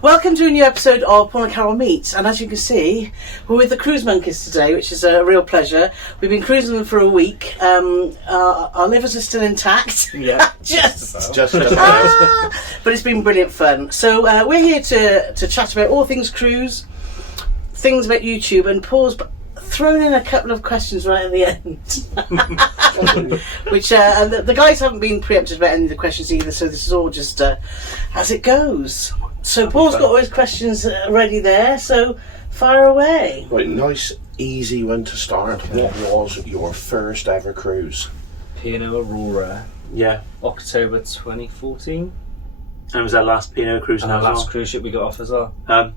Welcome to a new episode of Paul and Carole Meets, and as you can see, we're with the cruise monkeys today, which is a real pleasure. We've been cruising them for a week. Our livers are still intact. Yeah, just about. but it's been brilliant fun. So we're here to chat about all things cruise, things about YouTube, and Paul's thrown in a couple of questions right at the end, which and the guys haven't been preempted about any of the questions either, so this is all just as it goes. So Paul's got all his questions ready there, so fire away. Right, nice easy one to start. What was your first ever cruise? P&O Aurora, Yeah, October 2014, and it was our last P&O cruise. and our last cruise ship we got off as well. Well,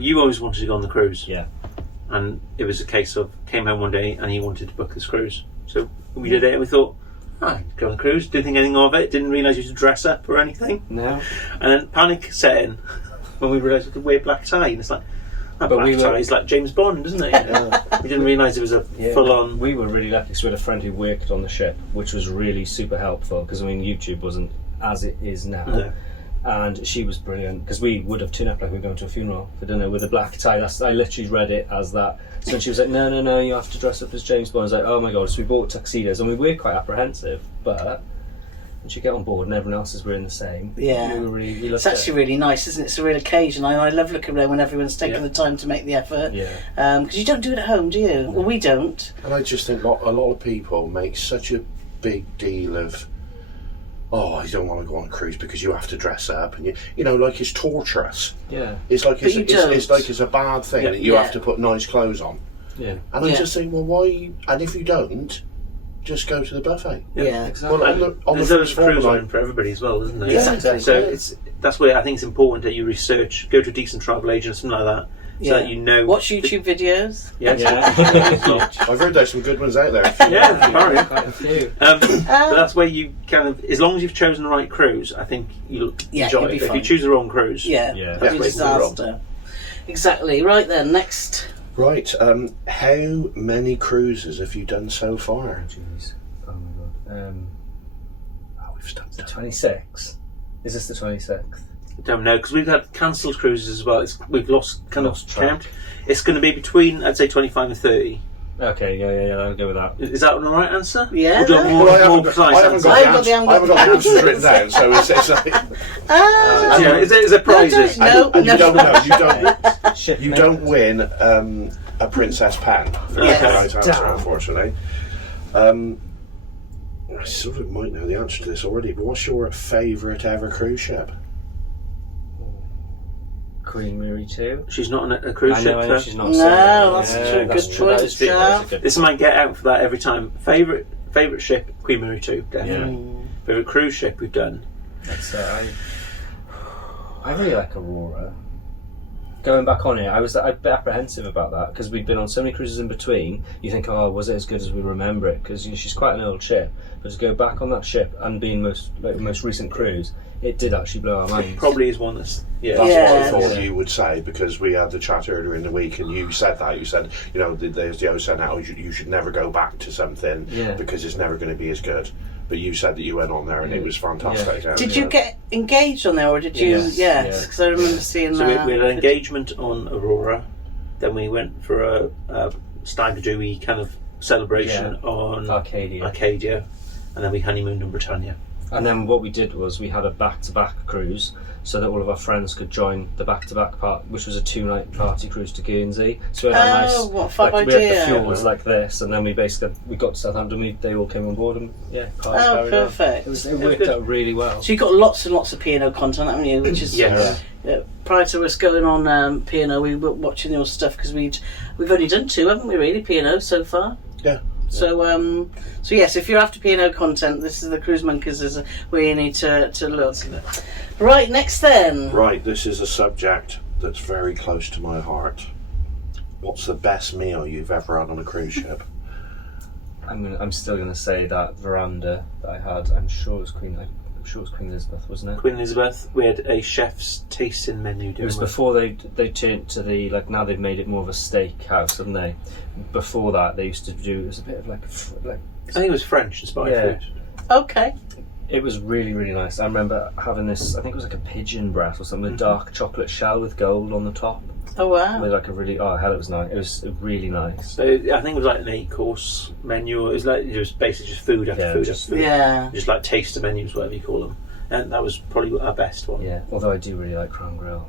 you always wanted to go on the cruise. Yeah. And it was a case of, came home one day and he wanted to book this cruise. So we did it and we thought, go on the cruise. Didn't think anything of it. Didn't realise you had to dress up or anything. No. And then panic set in when we realised we could wear black tie. And it's like, tie is like James Bond, isn't it? We didn't realise it was a full-on... We were really lucky because we had a friend who worked on the ship, which was really super helpful because, I mean, YouTube wasn't as it is now. No. And she was brilliant because we would have turned up like we were going to a funeral for dinner with a black tie. I literally read it as that. So when she was like, no, you have to dress up as James Bond. I was like, oh my god. So we bought tuxedos and we were quite apprehensive, but once you get on board and everyone else is wearing the same, Yeah, we it's actually really nice, isn't it? It's a real occasion. I love looking around when everyone's taking the time to make the effort. Yeah. Because you don't do it at home, do you? No. Well, we don't. And I just think a lot of people make such a big deal of, I don't want to go on a cruise because you have to dress up, and you know, like it's torturous. Yeah. It's like But it's like it's a bad thing that you have to put nice clothes on. Yeah. And I just think, well, why? And if you don't, just go to the buffet. Yeah. Exactly. Well, on the there's first a cruise fortnight- line for everybody as well, isn't there? Yeah, exactly. So that's why I think it's important that you research, go to a decent travel agent or something like that, so that you know. Watch YouTube videos. I've heard there's some good ones out there. Yeah, apparently. Quite a few. But that's where you kind of, as long as you've chosen the right cruise, I think you'll enjoy it'll be it. But if fun. you choose the wrong cruise, Yeah. That's that's a where you can go wrong. disaster. Exactly. Right then, next. Right, how many cruises have you done so far? Jeez. Oh my god. We've done 26. Is this the 26th? I don't know, because we've had cancelled cruises as well. We've lost Lost track. count. It's going to be between, I'd say, 25 and 30. Okay, yeah, I'll go with that. Is that the right answer? Yeah, Or do you want no. more, Well, I more haven't precise answer? I haven't got the I haven't got the answers written down, so it's like... Yeah, is there prizes? No, and you don't know, Ship you mate. don't win a princess pen for Yes. the right answer, Damn. unfortunately. I sort of might know the answer to this already, but what's your favourite ever cruise ship? Queen Mary 2. She's not on a cruise I ship, know so she's not. No, saying that's that. a true. That's Good true. That choice, is true. Gav. That is a good- this might get out for that every time. Favourite ship, Queen Mary 2, definitely. Favourite cruise ship we've done. That's, I really like Aurora. Going back on it, I was a bit apprehensive about that because we'd been on so many cruises in between. You think, was it as good as we remember it? Because she's quite an old ship. But to go back on that ship and being most recent cruise, it did actually blow our minds. Probably is one that's That's what I thought Yeah. you would say, because we had the chat earlier in the week and you said that. You said, there's the old saying now, you should never go back to something because it's never going to be as good. But you said that you went on there and it was fantastic. Yeah. Did you get engaged on there, or did you? Yes, Because I remember seeing So that. we had an engagement on Aurora, then we went for a stag do kind of celebration on Arcadia. and then we honeymooned on Britannia. And then what we did was we had a back-to-back cruise so that all of our friends could join the back-to-back part, which was a 2-night party cruise to Guernsey. So we had what a fab we had idea. the fjords like this, and then we got to Southampton. They all came on board, and party Oh, carried on. perfect. It worked out really well. So you got lots and lots of P&O content, haven't you? Which is prior to us going on P&O, we were watching your stuff because we've only done 2, haven't we? Really, P&O so far. Yeah. So yes, if you're after P&O content, this is the Cruise Monkeys is where you need to look. Right, next then. Right, this is a subject that's very close to my heart. What's the best meal you've ever had on a cruise ship? I'm still going to say that veranda that I had. I'm sure it was Queen Elizabeth, wasn't it? Queen Elizabeth, we had a chef's tasting menu. It was before they turned to the now they've made it more of a steak house, haven't they? Before that, they used to do it was a bit of like I think it was French inspired food. Okay. It was really, really nice. I remember having this, I think it was like a pigeon breast or something, a dark chocolate shell with gold on the top. Oh wow! With like a really, hell, it was nice. It was really nice. So I think it was like an 8-course menu. It was basically just food after food after food. Yeah. Just like taster menus, whatever you call them. And that was probably our best one. Yeah, although I do really like Crown Grill.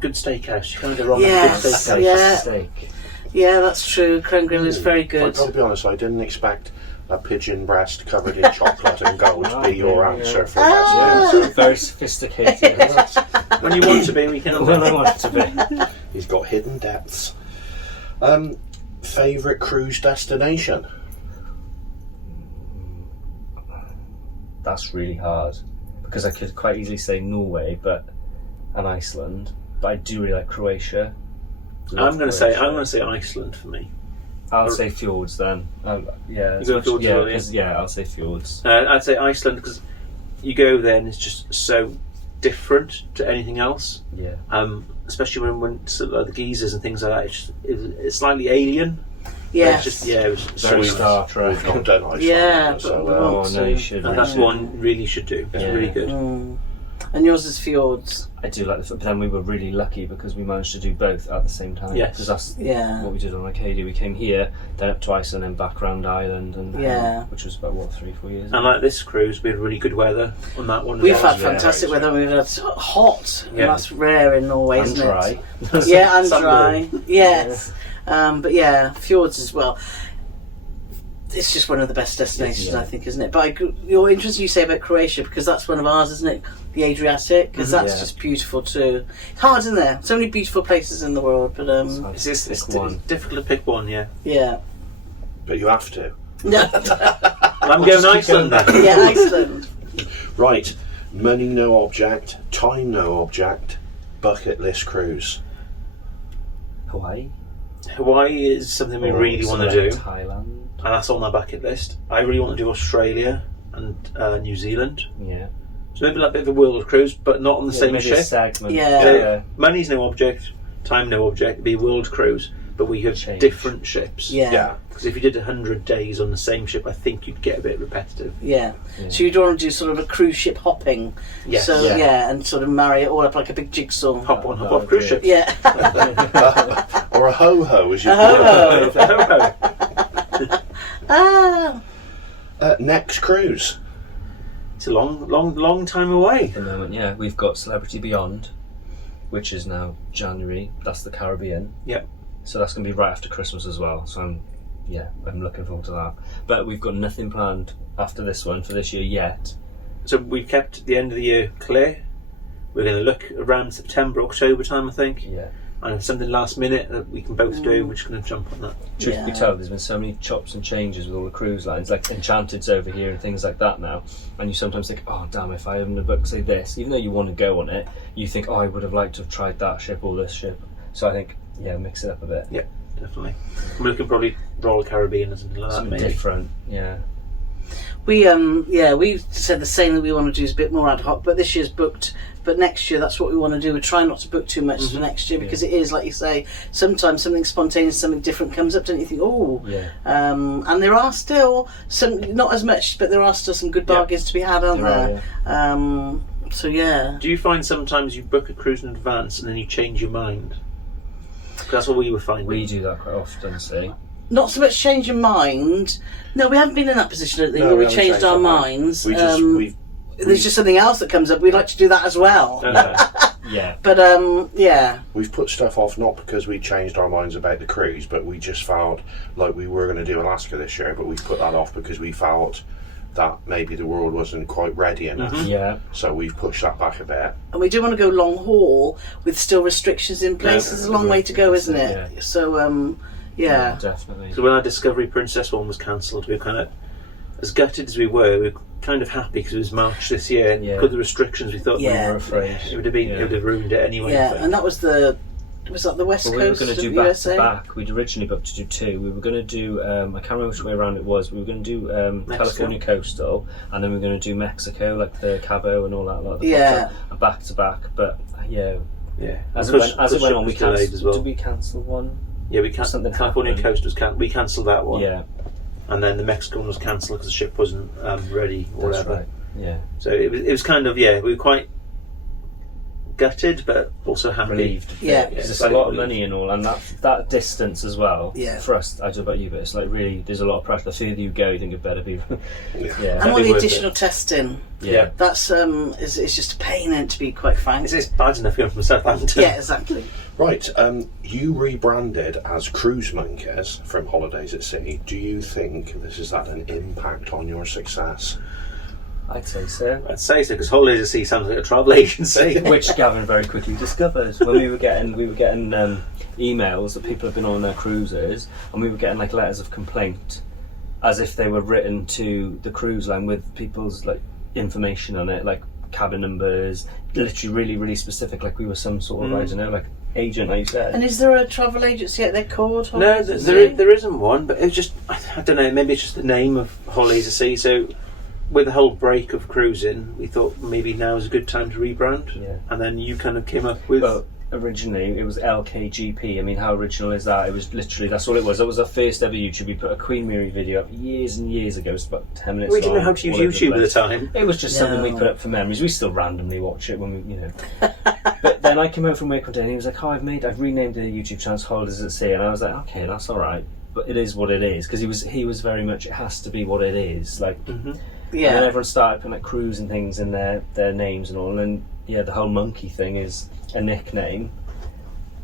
Good steakhouse. You can't go wrong Yes, with good steakhouse. yeah. Steak. Yeah, that's true. Crown Grill is very I've good. got to be honest, I didn't expect a pigeon breast covered in chocolate and gold to be your answer for best So very sophisticated. When you want to be, we can. When I want it to be. He's got hidden depths. Favourite cruise destination? That's really hard because I could quite easily say Norway, and Iceland. But I do really like Croatia. I'm going to say Iceland for me. I'll say fjords then. Yeah, You go fjords as well, yeah, I'll say fjords. I'd say Iceland because you go there and it's just so different to anything else. Yeah. Especially when sort of like the geysers and things like that. It's slightly alien. Yes. It was Very so Star We've Trek. not done Iceland. Yeah, yet, so, but- Oh no, you should. And that's one really should do. It's Yeah. really good. And yours is fjords. I do like the. But then we were really lucky because we managed to do both at the same time. Yes. Because that's Yeah. what we did on Arcadia. We came here, then up to Iceland, then back round Ireland, and Yeah. which was about 3-4 years. And like this cruise, we had really good weather on that one. as We've well. had fantastic weather. We've had hot, and Yeah. that's rare in Norway, and isn't dry. it? Yeah, and Sunburn. dry. Yes. But yeah, fjords as well. It's just one of the best destinations, Yeah. I think, isn't it? But you're interested you say about Croatia because that's one of ours, isn't it? The Adriatic, because that's Yeah. just beautiful too. It's hard, isn't there? So many beautiful places in the world, but It's Pick one. difficult to pick one, yeah. yeah. But you have to. Yeah, I'm going Iceland then. yeah, Iceland. Right. Money no object, time no object, bucket list cruise. Hawaii. Hawaii is something we really want to do, Thailand. and that's on my bucket list. I really want to do Australia and New Zealand. Yeah. So maybe like a bit of a world cruise, but not on the same maybe a ship. segment. Yeah. Money's no object, time no object. It'd be a world cruise, but we have Change. different ships. Yeah. Because if you did 100 days on the same ship, I think you'd get a bit repetitive. Yeah. Yeah. So you'd want to do sort of a cruise ship hopping. Yes. So Yeah. and sort of marry it all up like a big jigsaw. Hop on, hop Oh, off cruise yeah. ships. Yeah. Or a ho-ho, as you A call ho-ho. it. Ah. Next cruise. It's a long time away. At the moment, yeah, we've got Celebrity Beyond, which is now January. That's the Caribbean. Yep. So that's going to be right after Christmas as well. So I'm looking forward to that. But we've got nothing planned after this one for this year yet. So we've kept the end of the year clear. We're going to look around September, October time, I think. Yeah. And if something last minute that we can both do, we're just going to jump on that. Truth Yeah. be told, there's been so many chops and changes with all the cruise lines, like Enchanted's over here and things like that now. And you sometimes think, oh damn, if I hadn't have booked, say this, even though you want to go on it, you think, oh, I would have liked to have tried that ship or this ship. So I think, yeah, mix it up a bit. Yeah, definitely. We're looking probably Royal Caribbean or something like that. Something Maybe. different, yeah. We we said the same that we want to do is a bit more ad hoc, but this year's booked. But next year, that's what we want to do. We try not to book too much for next year because it is, like you say, sometimes something spontaneous, something different comes up. Don't you think? Oh, Yeah. And there are still some, not as much, but there are still some good bargains to be had, aren't There are, there? So yeah. Do you find sometimes you book a cruise in advance and then you change your mind? 'Cause that's what we were finding. We do that quite often, see. Not so much change your mind. No, we haven't been in that position, I don't think, No, where we we haven't changed changed our our mind. minds. We've There's just something else that comes up. We'd like to do that as well. Yeah. But yeah. We've put stuff off not because we changed our minds about the cruise, but we just felt like we were going to do Alaska this year, but we put that off because we felt that maybe the world wasn't quite ready enough. Yeah. So we've pushed that back a bit. And we do want to go long haul with still restrictions in place. Yeah. There's a long way to go, isn't it? Yeah. So yeah. Definitely. So when our Discovery Princess one was cancelled, we were kind of, as gutted as we were kind of happy because it was March this year. Yeah. Because of the restrictions, we thought Yeah. We were afraid. it would have been, it would have ruined it anyway. I Yeah, think. and that was was that the West Well, we were Coast going to do of back USA? to back. We'd originally booked to do two. We were going to do, I can't remember which way around it was. We were going to do California Coastal, and then we were going to do Mexico, like the Cabo and all that. Like Yeah. back to back. But yeah, Yeah. as Push- it went on, we was delayed cancelled. as well. Did we cancel one? Yeah, we Something California happened. Coast was we cancelled that one. Yeah, And then the Mexican one was cancelled because the ship wasn't ready or that's whatever. right. Yeah. So it was kind of, we were quite gutted, but also happy. Relieved. Yeah. Because it's a lot of money and all, and that distance as well. Yeah. For us, I don't know about you, but it's like really, there's a lot of pressure. The further you go, you think it better be. And all the additional testing. Yeah. That's it's just a pain, and to be quite frank. It's bad enough going from Southampton. Yeah, exactly. Right, you rebranded as Cruise Monkeys from Holidays at Sea. Do you think this has had an impact on your success? I'd say so. I'd say so, because Holidays at Sea sounds like a travel agency. Which Gavin very quickly discovered when we were getting emails that people have been on their cruises, and we were getting like letters of complaint, as if they were written to the cruise line with people's like information on it, like cabin numbers, literally really, really specific, like we were some sort of I don't know, like agent, like you said. And is there a travel agency out there called No, Holidays at there Sea? isn't one, but it's just, I don't know, maybe it's just the name of Holidays at Sea. So with the whole break of cruising, we thought maybe now is a good time to rebrand. Yeah. And then you kind of came up with... Well, originally it was LKGP. I mean, how original is that? It was literally, that's all it was. It was our first ever YouTube. We put a Queen Mary video up years and years ago. It's about 10 minutes we didn't know long, how to use all over the YouTube at the place. time. It was just something we put up for memories. We still randomly watch it when we, But then I came home from work one day and he was like, "Oh, I've renamed the YouTube channel Holidays at Sea," and I was like, "Okay, that's all right." But it is what it is, because he was very much, it has to be what it is. Like, and then everyone started putting like cruise and things in their names and all, and the whole monkey thing is a nickname.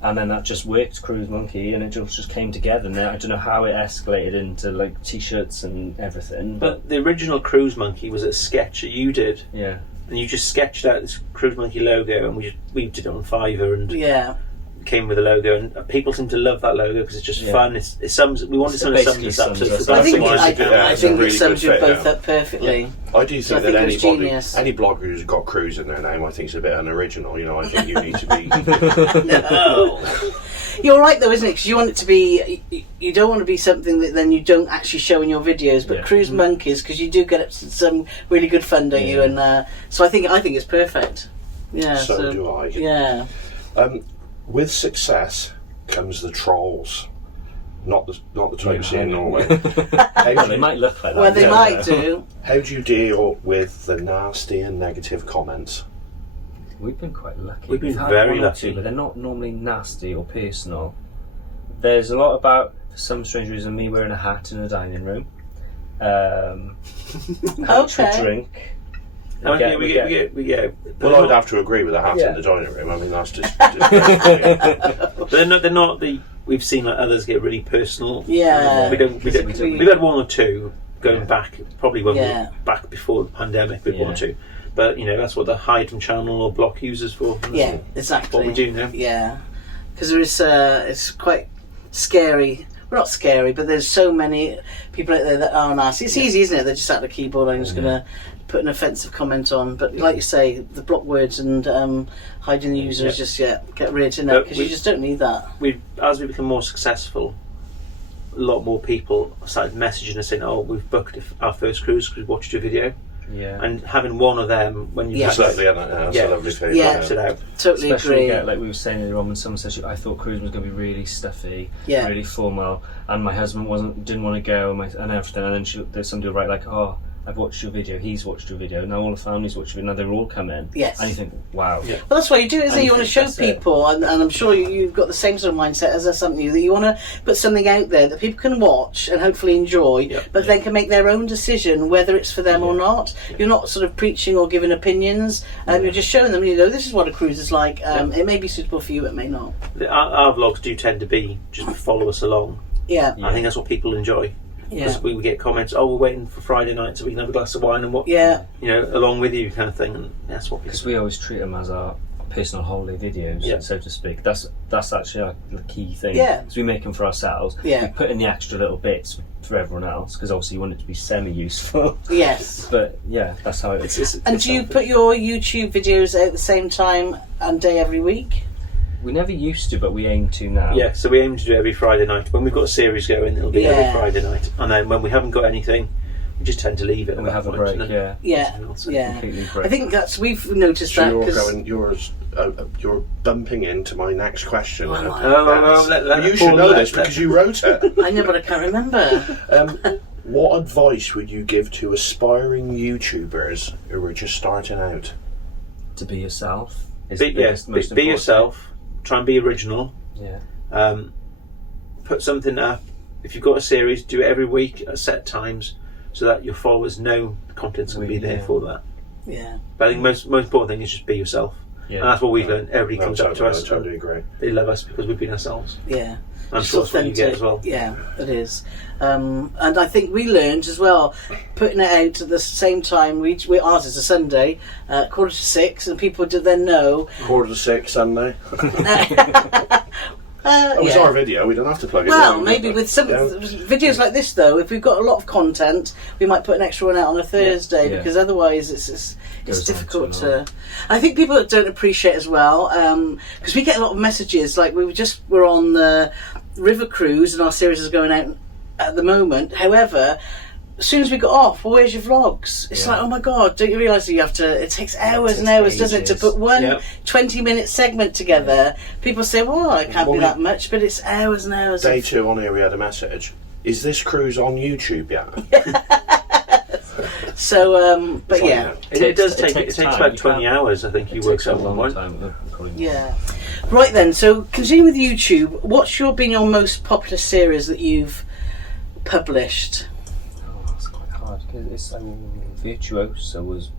And then that just worked, Cruise Monkey, and it just came together. And I don't know how it escalated into like t-shirts and everything. But the original Cruise Monkey was a sketch that you did. Yeah. And you just sketched out this Cruise Monkey logo, and we did it on Fiverr, and came with a logo, and people seem to love that logo because it's just fun. It sums. We wanted something to sum us up. So I think really it sums you good both fit, up perfectly. Yeah. I do think I that think any blogger who's got cruise in their name, I think is a bit unoriginal. I think you need to be. No. You're right though, isn't it? Because you want it to be. You don't want to be something that then you don't actually show in your videos. But Cruise Monkeys, because you do get up to some really good fun, don't you? And so I think it's perfect. Yeah. So do I. Yeah. With success comes the trolls, not the type you see in Norway. They might look like that. Well, they might do. How do you deal with the nasty and negative comments? We've been quite lucky. We've been had very one or lucky, two, but they're not normally nasty or personal. There's a lot about, for some strange reason, me wearing a hat in a dining room. Having a drink. We get. Well, I would have to agree with the hat in the dining room. I mean, that's just. But they're not the. We've seen like others get really personal. Yeah. We don't. We've had one or two going back. Probably when we were back before the pandemic. We'd one or two. But that's what the hide from channel or block users for. Yeah, exactly. What we do now. Yeah, because there is. It's quite scary. Well, not scary, but there's so many people out there that are nasty. It's easy, isn't it? They're just at the keyboard. I'm just going to put an offensive comment on. But like you say, the block words and hiding the users just get rid of it, because you just don't need that. As we become more successful, a lot more people started messaging us saying, "Oh, we've booked our first cruise because we watched your video." Yeah. And having one of them when you that's a lovely thing. it out. Totally Especially agree. like we were saying earlier on, when someone says, "I thought cruising was going to be really stuffy, Yeah. really formal," and my husband didn't want to go, and everything, and then there's somebody will write like, "Oh, I've watched your video, he's watched your video, now all the families watch your video, now they're all coming." Yes. And you think, wow. Yeah. Well, that's why you do it, isn't it? You want to show that's it. people, and I'm sure you've got the same sort of mindset as us, haven't you? That you want to put something out there that people can watch and hopefully enjoy, but then can make their own decision whether it's for them or not. You're not sort of preaching or giving opinions. You're just showing them, this is what a cruise is like. It may be suitable for you, it may not. Our vlogs do tend to be just follow us along. Yeah. I think that's what people enjoy. Yeah. Because we get comments, "Oh, we're waiting for Friday night so we can have a glass of wine and what, along with you,kind of thing." And that's what. Because we always treat them as our personal holiday videos, so to speak. That's actually the key thing. Yeah. Because we make them for ourselves. Yeah. We put in the extra little bits for everyone else, because obviously you want it to be semi-useful. Yes. But that's how it is. And do you put your YouTube videos out at the same time and day every week? We never used to, but we aim to now. Yeah, so we aim to do every Friday night. When we've got a series going, it'll be every Friday night. And then when we haven't got anything, we just tend to leave it. And we have a break, Yeah. Completely break. I think we've noticed that. You're bumping into my next question. Oh, you should know this because you wrote it. I know, but I can't remember. What advice would you give to aspiring YouTubers who are just starting out? To be yourself. Be yourself. Try and be original. Yeah. Put something up. If you've got a series, do it every week at set times, so that your followers know the content's going to be there for that. Yeah. But I think most important thing is just be yourself. Yeah. And that's what we've learned. Everybody comes up to us. I totally agree. They love us because we've been ourselves. Yeah. I'm sure that's what you get as well. Yeah, it is. And I think we learned as well, putting it out at the same time. Ours is a Sunday, 5:45, and people did then know. 5:45 Sunday. It was our video, we don't have to plug it in. Well, maybe with some videos like this, though, if we've got a lot of content, we might put an extra one out on a Thursday, because otherwise it's difficult to... I think people don't appreciate as well, because we get a lot of messages, like we're on the river cruise and our series is going out at the moment. However, as soon as we got off, well, where's your vlogs? It's like, oh my God, don't you realise that you have to, it takes hours and hours, doesn't it, to put one 20-minute segment together. People say, well, it can't be that much, but it's hours and hours. Day 2 on here, we had a message. Is this cruise on YouTube yet? So, but yeah. It takes about 20 hours, I think he works out one time. Yeah. Right then, so continuing with YouTube, what's been your most popular series that you've published? It's Virtuosa was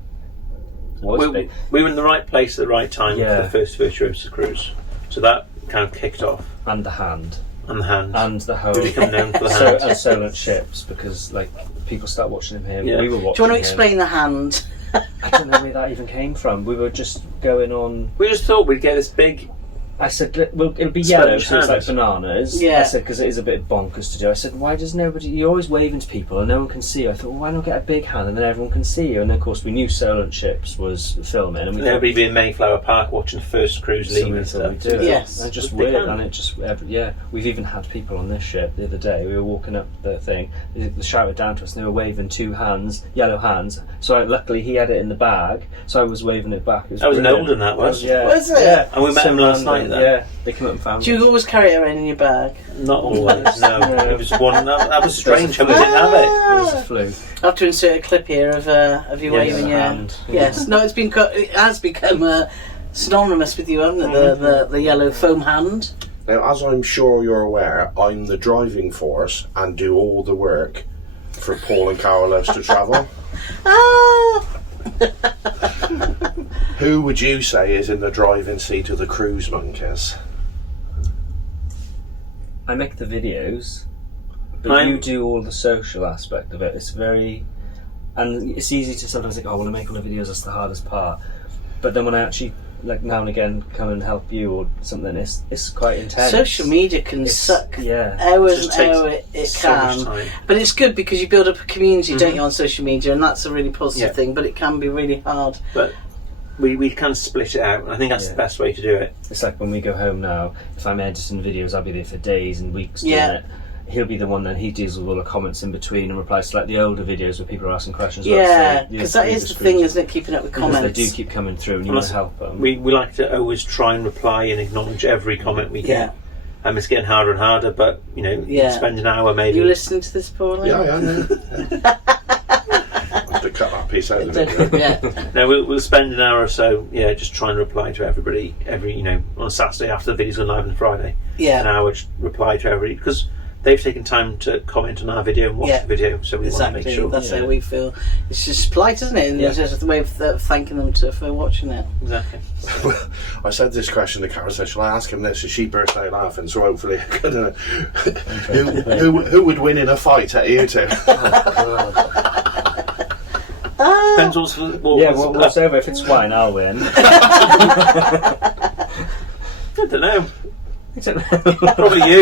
we were in the right place at the right time for the first Virtuosa cruise, so that kind of kicked off. And the hand and the whole become known for the hand. And Solent Ships, because like people start watching him here. We were watching. Do you want to explain the hand? I don't know where that even came from. We were just going on. We just thought we'd get this big. I said, well, it'll be yellow, so it's like bananas. Yeah. I said, because it is a bit bonkers to do. I said, why does nobody... You're always waving to people and no one can see you. I thought, well, why not get a big hand and then everyone can see you? And then, of course, we knew Solent Ships was filming. And everybody be in Mayflower Park watching the first cruise leave and stuff. We do. Yes. And just weird. And it just... We've even had people on this ship the other day. We were walking up the thing. They shouted down to us and they were waving 2 hands, yellow hands. So luckily he had it in the bag. So I was waving it back. That was an older that was. Was it? Yeah. And we met him last night then. Yeah. They come up and found Do you always carry it around in your bag? Not always, no. It was one. That was strange how we didn't have it. It was a fluke. I have to insert a clip here of you waving your hand. Yes, no, it has become synonymous with you, hasn't it? The yellow foam hand. Now, as I'm sure you're aware, I'm the driving force and do all the work for Paul and Carole to travel. Who would you say is in the driving seat of the cruise monkeys? I make the videos, but you do all the social aspect of it. It's very... And it's easy to sometimes think, oh, I want to make all the videos, that's the hardest part. But then when I actually, like now and again, come and help you or something, it's quite intense. Social media can suck hours and hours, it can. But it's good because you build up a community, don't you, on social media, and that's a really positive thing, but it can be really hard. But we kind of split it out, and I think that's the best way to do it. It's like when we go home now, if I'm editing videos, I'll be there for days and weeks doing it. He'll be the one then, he deals with all the comments in between and replies to like the older videos where people are asking questions. Because that is the thing, isn't it, keeping up with comments. Because they do keep coming through and you want to help them. We like to always try and reply and acknowledge every comment we get. And it's getting harder and harder, but you know, spend an hour maybe. You listening to this, Paul? Yeah. I have to cut that piece out of it. No, we'll spend an hour or so, just trying to reply to everybody on a Saturday after the video's gone live on Friday. An hour to reply to everybody because they've taken time to comment on our video and watch the video, so we want to make sure. That's how we feel. It's just polite, isn't it? And it's just the way of thanking them for watching it. Exactly. Well, I said this question to Carole, said, shall I ask him this? And she burst out laughing, so hopefully, I don't know. Who would win in a fight at you two? Depends what's over. If it's wine, I'll win. I don't know. Probably you.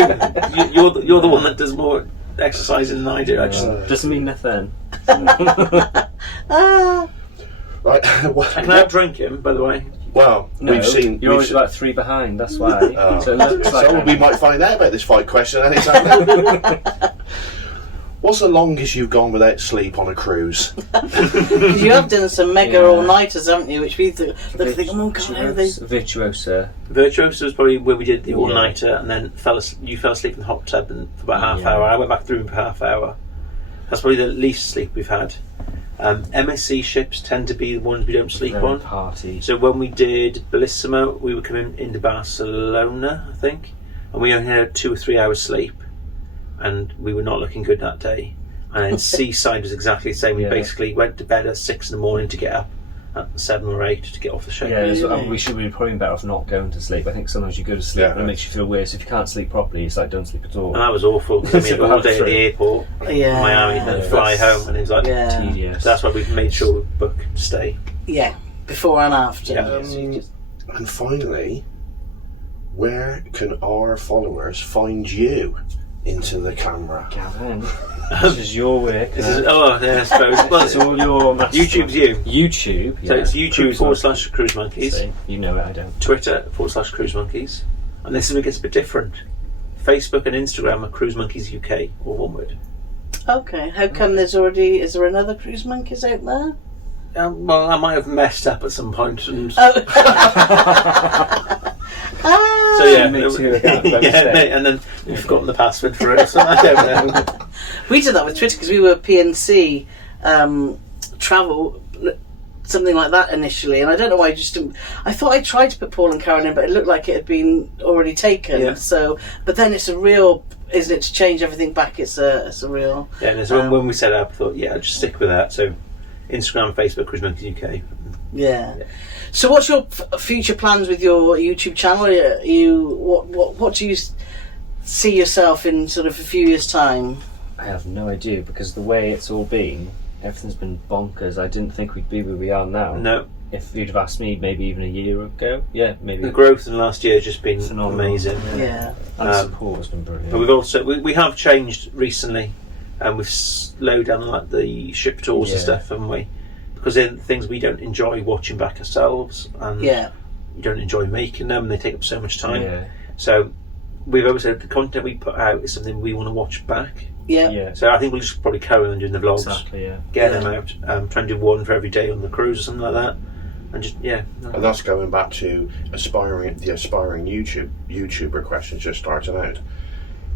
You're the one that does more exercising than I do. Doesn't mean nothing. Right. Can I drink him, by the way? Well, we've seen. You're always about 3 behind. That's why. So it looks like we might find out about this fight question anytime now. What's the longest you've gone without sleep on a cruise? Because you have done some mega all-nighters, haven't you? Which we think, oh my God, how are they... Virtuosa. Virtuosa was probably where we did the all-nighter, and then you fell asleep in the hot tub for about half hour. I went back through for half hour. That's probably the least sleep we've had. MSC ships tend to be the ones we don't sleep on. Party. So when we did Bellissimo, we were coming into Barcelona, I think, and we only had 2 or 3 hours sleep, and we were not looking good that day. And then Seaside was exactly the same. We basically went to bed at 6 in the morning to get up at 7 or 8 to get off the ship. Yeah, we should be probably better off not going to sleep. I think sometimes you go to sleep and it makes you feel worse. If you can't sleep properly, it's like don't sleep at all. And that was awful because we had the whole day at the airport in Miami and then fly home, and it was like tedious. So that's why we made sure we book stay. Yeah, before and after. Yeah. And finally, where can our followers find you into the camera? Gavin, this is your work. I suppose. Well, it's all your master. YouTube's you. YouTube. So it's YouTube /Cruise Monkeys. See, you know it, I don't. Twitter /Cruise Monkeys. And this is where it gets a bit different. Facebook and Instagram are Cruise Monkeys UK, or one word. Okay, how come is there another Cruise Monkeys out there? Well, I might have messed up at some point. And So yeah, and then we've forgotten the password for it, so I don't know. We did that with Twitter because we were PNC travel, something like that initially, and I don't know why I just didn't. I thought I tried to put Paul and Carole in, but it looked like it had been already taken. Yeah. So, but then it's a real, isn't it, to change everything back? It's a real. Yeah, and so when we set it up, I thought, I'll just stick with that. So, Instagram, Facebook, Cruise Monkeys UK. Yeah. So, what's your future plans with your YouTube channel? What do you see yourself in sort of a few years' time? I have no idea, because the way it's all been, everything's been bonkers. I didn't think we'd be where we are now. No. If you'd have asked me maybe even a year ago, maybe. The growth in the last year has just been amazing. Yeah. And the support has been brilliant. But we've also we have changed recently, and we've slowed down like the ship tours and stuff, haven't we? Because they're things we don't enjoy watching back ourselves, and we don't enjoy making them, and they take up so much time. Yeah. So we've always said the content we put out is something we want to watch back. Yeah. So I think we'll just probably carry on doing the vlogs. Exactly, get them out. Try and do one for every day on the cruise or something like that. And just, And that's going back to the aspiring YouTuber questions just starting out.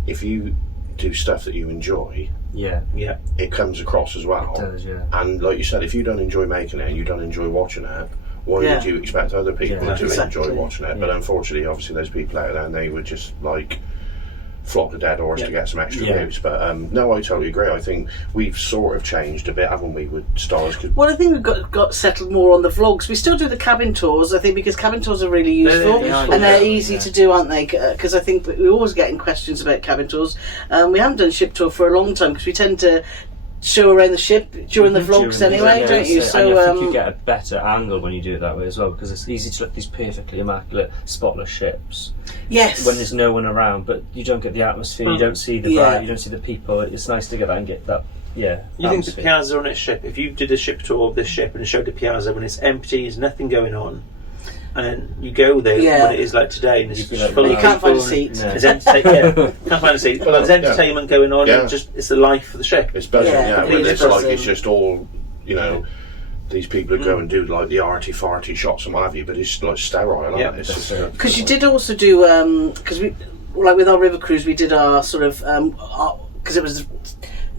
If you do stuff that you enjoy, it comes across as well. It does, yeah. And like you said, if you don't enjoy making it and you don't enjoy watching it, why would you expect other people to enjoy watching it? But unfortunately, obviously, there's people out there and they would just like flog a dead horse to get some extra views. But no, I totally agree. I think we've sort of changed a bit, haven't we, with stars? Well, I think we've got settled more on the vlogs. We still do the cabin tours, I think, because cabin tours are really useful and they're easy to do, aren't they? Because I think we're always getting questions about cabin tours. We haven't done ship tour for a long time because we tend to show around the ship during the vlogs anyway, don't you? So I think you get a better angle when you do it that way as well, because it's easy to look at these perfectly immaculate, spotless ships. Yes. When there's no one around, but you don't get the atmosphere, you don't see the vibe, you don't see the people. It's nice to get that and get that. Yeah. You think the piazza on its ship? If you did a ship tour of this ship and showed the piazza when it's empty, there's nothing going on, and then you go there when it is like today, and it's full of you can't find a seat. There's can't find a seat. There's entertainment going on, and it's the life of the ship. It's better, when it's like it's just all, these people who go and do like the arty-farty shots and what have you, but it's like sterile, because you did also do, because we, like with our river cruise, we did our sort of, because it was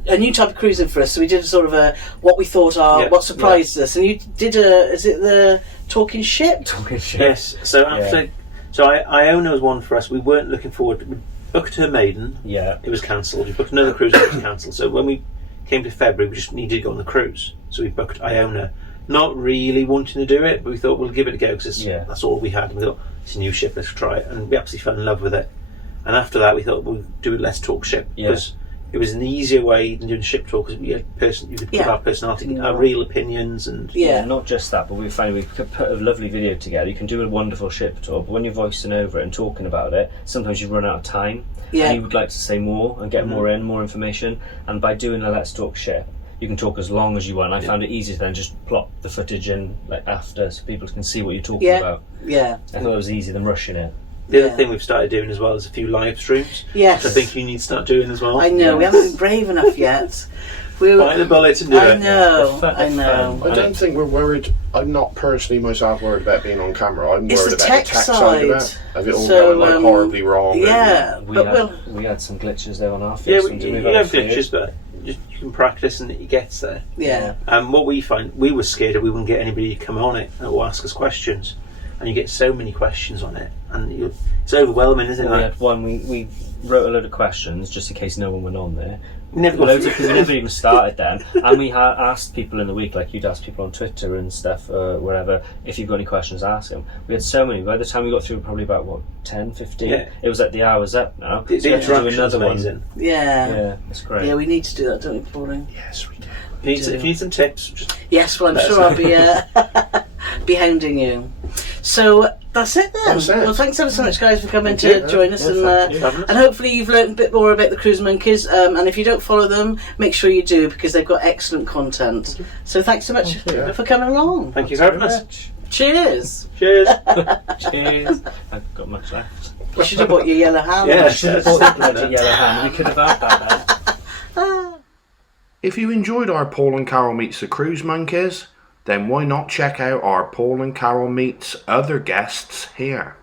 a new type of cruising for us, so we did sort of what we thought what surprised us, and you did is it the talking ship? Talking ship. Yes. So after, Iona was one for us. We weren't looking forward. We booked her maiden. Yeah. It was cancelled. We booked another cruise. It was cancelled. So when we came to February, we just needed to go on the cruise. So we booked Iona. Not really wanting to do it, but we thought we'll give it a go because that's all we had. And we thought it's a new ship. Let's try it, and we absolutely fell in love with it. And after that, we thought we'll do a Let's Talk Ship because it was an easier way than doing a ship tour, because we had you could put our personality, our real opinions, and not just that, but we found we could put a lovely video together. You can do a wonderful ship tour, but when you're voicing over it and talking about it, sometimes you run out of time, and you would like to say more and get more information. And by doing a Let's Talk Ship, you can talk as long as you want. I found it easier than just plot the footage in like after, so people can see what you're talking about. I thought it was easier than rushing it. The other thing we've started doing as well is a few live streams. Yes. Which I think you need to start doing as well. I know, we haven't been brave enough yet. Bite the bullet and do it. I know. I don't think we're worried. I'm not personally myself worried about being on camera. I'm it's worried about tech the tech side of it. Of it all going like horribly wrong. Yeah. We had some glitches there on our first one. Yeah, you have glitches, but you can practice and it gets there. Yeah. What we find, we were scared that we wouldn't get anybody to come on it and will ask us questions, and you get so many questions on it, and it's overwhelming, isn't it? We had one. We wrote a load of questions just in case no one went on there. We never even started them, and we had asked people in the week, like you'd ask people on Twitter and stuff, wherever, if you've got any questions, ask them. We had so many. By the time we got through, probably about 10, 15. Yeah. It was like the hour's up now. The so we have to do interaction's another amazing. one. Yeah, that's great. Yeah, we need to do that, don't we, Pauline? Yes, we do. If you need some tips, just yes. Well, I'm sure I'll be hounding you. So that's it then. That's it. Well, thanks ever so much, guys, for coming to join us, and hopefully you've learned a bit more about the Cruise Monkeys. And if you don't follow them, make sure you do, because they've got excellent content. So thanks so much for coming along. Thank you for having us. Cheers. Cheers. Cheers. I've got much left. You should have bought your yellow hand. Yeah, I should have bought the bloody yellow hand. We could have had that then. If you enjoyed our Paul and Carole Meets the Cruise Monkeys, then why not check out our Paul and Carole Meets other guests here?